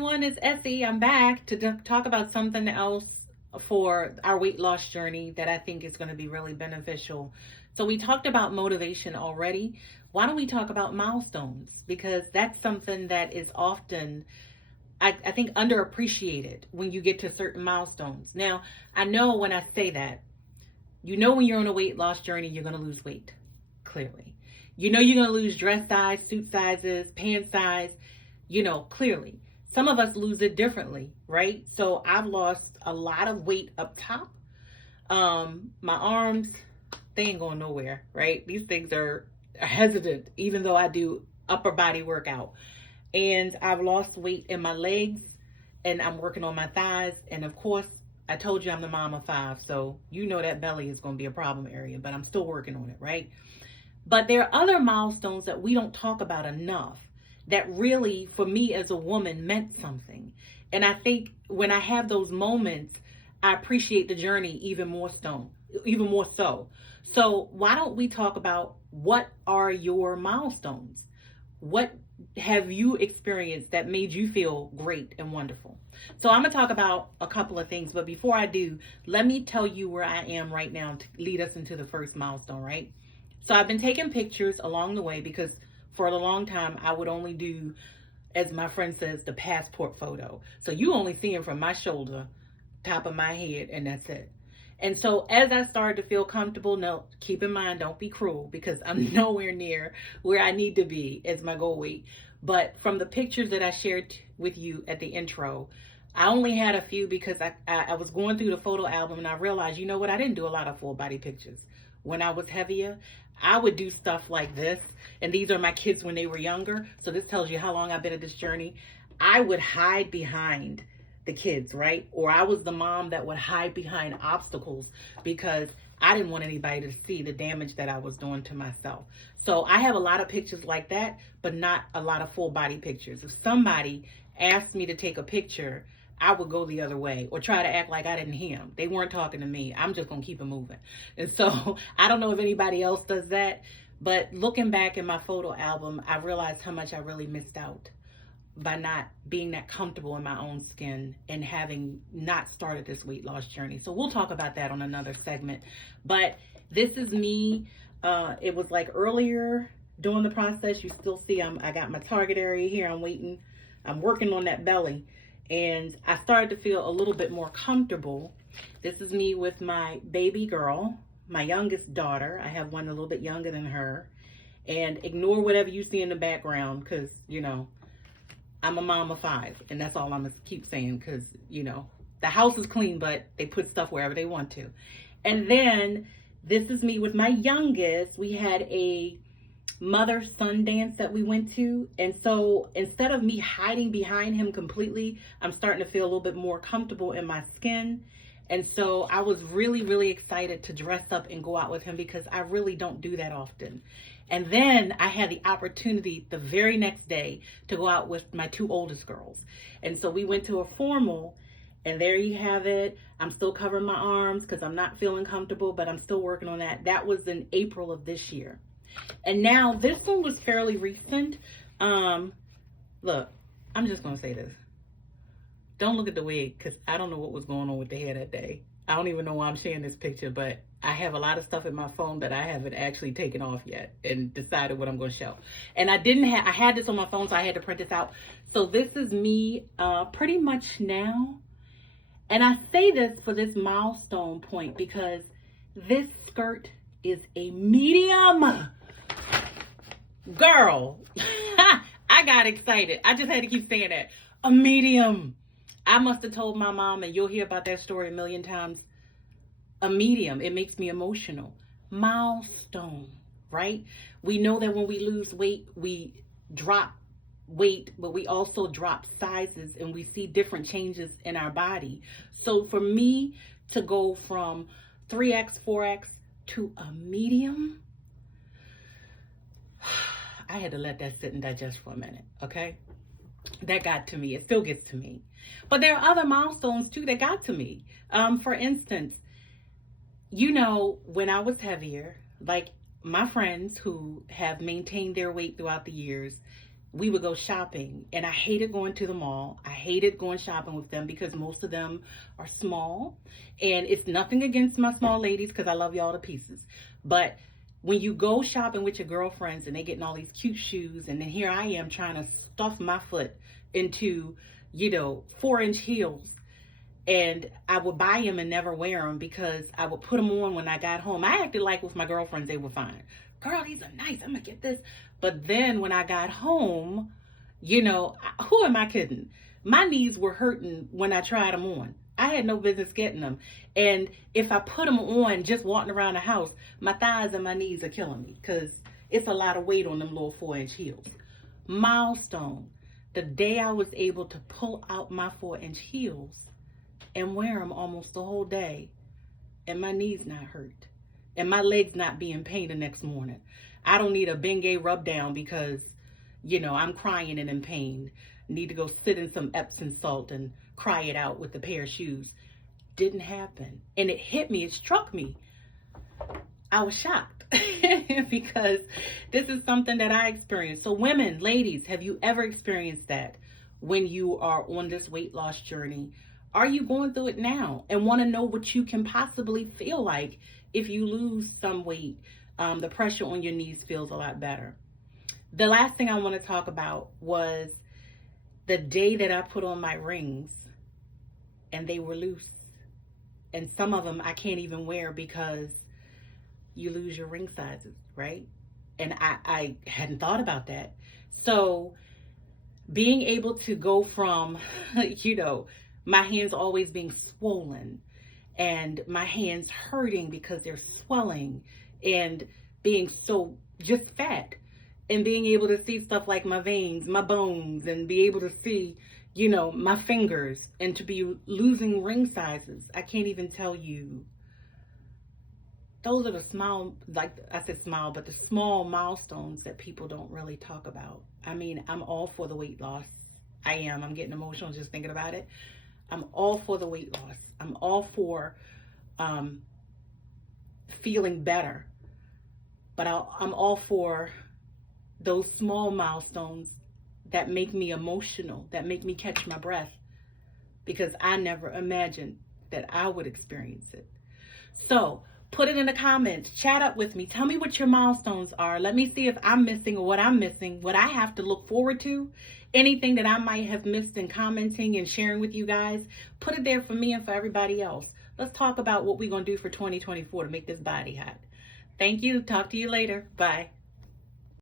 everyone, it's Essie. I'm back to talk about something else for our weight loss journey that I think is going to be really beneficial. So, we talked about motivation already. Why don't we talk about milestones? Because that's something that is often, I think, underappreciated when you get to certain milestones. Now, I know when I say that, you know, when you're on a weight loss journey, you're going to lose weight, clearly. You know, you're going to lose dress size, suit sizes, pant size, clearly. Some of us lose it differently, right? So I've lost a lot of weight up top. My arms, they ain't going nowhere, right? These things are hesitant, even though I do upper body workout. And I've lost weight in my legs, and I'm working on my thighs. And of course, I told you I'm the mom of 5, so you know that belly is going to be a problem area, but I'm still working on it, right? But there are other milestones that we don't talk about enough that really, for me as a woman, meant something. And I think when I have those moments, I appreciate the journey even more so. So why don't we talk about what are your milestones? What have you experienced that made you feel great and wonderful? So I'm going to talk about a couple of things, but before I do, let me tell you where I am right now to lead us into the first milestone, right? So I've been taking pictures along the way because for a long time I would only do, as my friend says, the passport photo. So you only see him from my shoulder, top of my head, and that's it. And so as I started to feel comfortable, now keep in mind, don't be cruel because I'm nowhere near where I need to be as my goal weight. But from the pictures that I shared with you at the intro, I only had a few because I was going through the photo album and I realized, you know what, I didn't do a lot of full body pictures. When I was heavier, I would do stuff like this. And these are my kids when they were younger. So this tells you how long I've been at this journey. I would hide behind the kids, right? Or I was the mom that would hide behind obstacles because I didn't want anybody to see the damage that I was doing to myself. So I have a lot of pictures like that, but not a lot of full body pictures. If somebody asked me to take a picture, I would go the other way or try to act like I didn't hear them. They weren't talking to me. I'm just going to keep it moving. And so I don't know if anybody else does that, but looking back in my photo album, I realized how much I really missed out by not being that comfortable in my own skin and having not started this weight loss journey. So we'll talk about that on another segment. But this is me. It was like earlier during the process. You still see I got my target area here. I'm waiting. I'm working on that belly. And I started to feel a little bit more comfortable. This is me with my baby girl, my youngest daughter. I have one a little bit younger than her. And ignore whatever you see in the background because, I'm a mom of 5. And that's all I'm going to keep saying because, the house is clean, but they put stuff wherever they want to. And then this is me with my youngest. We had a mother-son dance that we went to, and so instead of me hiding behind him completely, I'm starting to feel a little bit more comfortable in my skin. And so I was really excited to dress up and go out with him because I really don't do that often. And then I had the opportunity the very next day to go out with my 2 oldest girls, and so we went to a formal. And there you have it. I'm still covering my arms because I'm not feeling comfortable, but I'm still working on that. That was in April of this year. And now this one was fairly recent. Look, I'm just going to say this. Don't look at the wig because I don't know what was going on with the hair that day. I don't even know why I'm sharing this picture, but I have a lot of stuff in my phone that I haven't actually taken off yet and decided what I'm going to show. And I had this on my phone, so I had to print this out. So this is me pretty much now. And I say this for this milestone point because this skirt is a medium. Girl, I got excited. I just had to keep saying that. A medium. I must have told my mom, and you'll hear about that story a million times. A medium. It makes me emotional. Milestone, right? We know that when we lose weight, we drop weight, but we also drop sizes and we see different changes in our body. So for me to go from 3X, 4X to a medium, I had to let that sit and digest for a minute, okay? That got to me. It still gets to me. But there are other milestones too that got to me. For instance, when I was heavier, like my friends who have maintained their weight throughout the years, we would go shopping, and I hated going to the mall. I hated going shopping with them because most of them are small, and it's nothing against my small ladies because I love y'all to pieces. But when you go shopping with your girlfriends and they getting all these cute shoes, and then here I am trying to stuff my foot into, 4-inch heels, and I would buy them and never wear them because I would put them on when I got home. I acted like with my girlfriends they were fine. Girl, these are nice. I'm gonna get this. But then when I got home, who am I kidding? My knees were hurting when I tried them on. I had no business getting them. And if I put them on just walking around the house, my thighs and my knees are killing me because it's a lot of weight on them little 4-inch heels. Milestone. The day I was able to pull out my 4-inch heels and wear them almost the whole day, and my knees not hurt, and my legs not be in pain the next morning. I don't need a Bengay rub down because, I'm crying and in pain. Need to go sit in some Epsom salt and cry it out with a pair of shoes. Didn't happen. And it hit me, it struck me. I was shocked because this is something that I experienced. So women, ladies, have you ever experienced that when you are on this weight loss journey? Are you going through it now and want to know what you can possibly feel like if you lose some weight? The pressure on your knees feels a lot better. The last thing I want to talk about was the day that I put on my rings and they were loose. And some of them I can't even wear because you lose your ring sizes, right? And I hadn't thought about that. So being able to go from, my hands always being swollen and my hands hurting because they're swelling and being so just fat, and being able to see stuff like my veins, my bones, and be able to see, my fingers, and to be losing ring sizes. I can't even tell you. Those are the small, like I said small, but the small milestones that people don't really talk about. I mean, I'm all for the weight loss. I am. I'm getting emotional just thinking about it. I'm all for the weight loss. I'm all for feeling better. But I'm all for those small milestones that make me emotional, that make me catch my breath, because I never imagined that I would experience it. So put it in the comments, chat up with me, tell me what your milestones are. Let me see if I'm missing or what I'm missing, what I have to look forward to, anything that I might have missed in commenting and sharing with you guys. Put it there for me and for everybody else. Let's talk about what we're going to do for 2024 to make this body hot. Thank you. Talk to you later. Bye.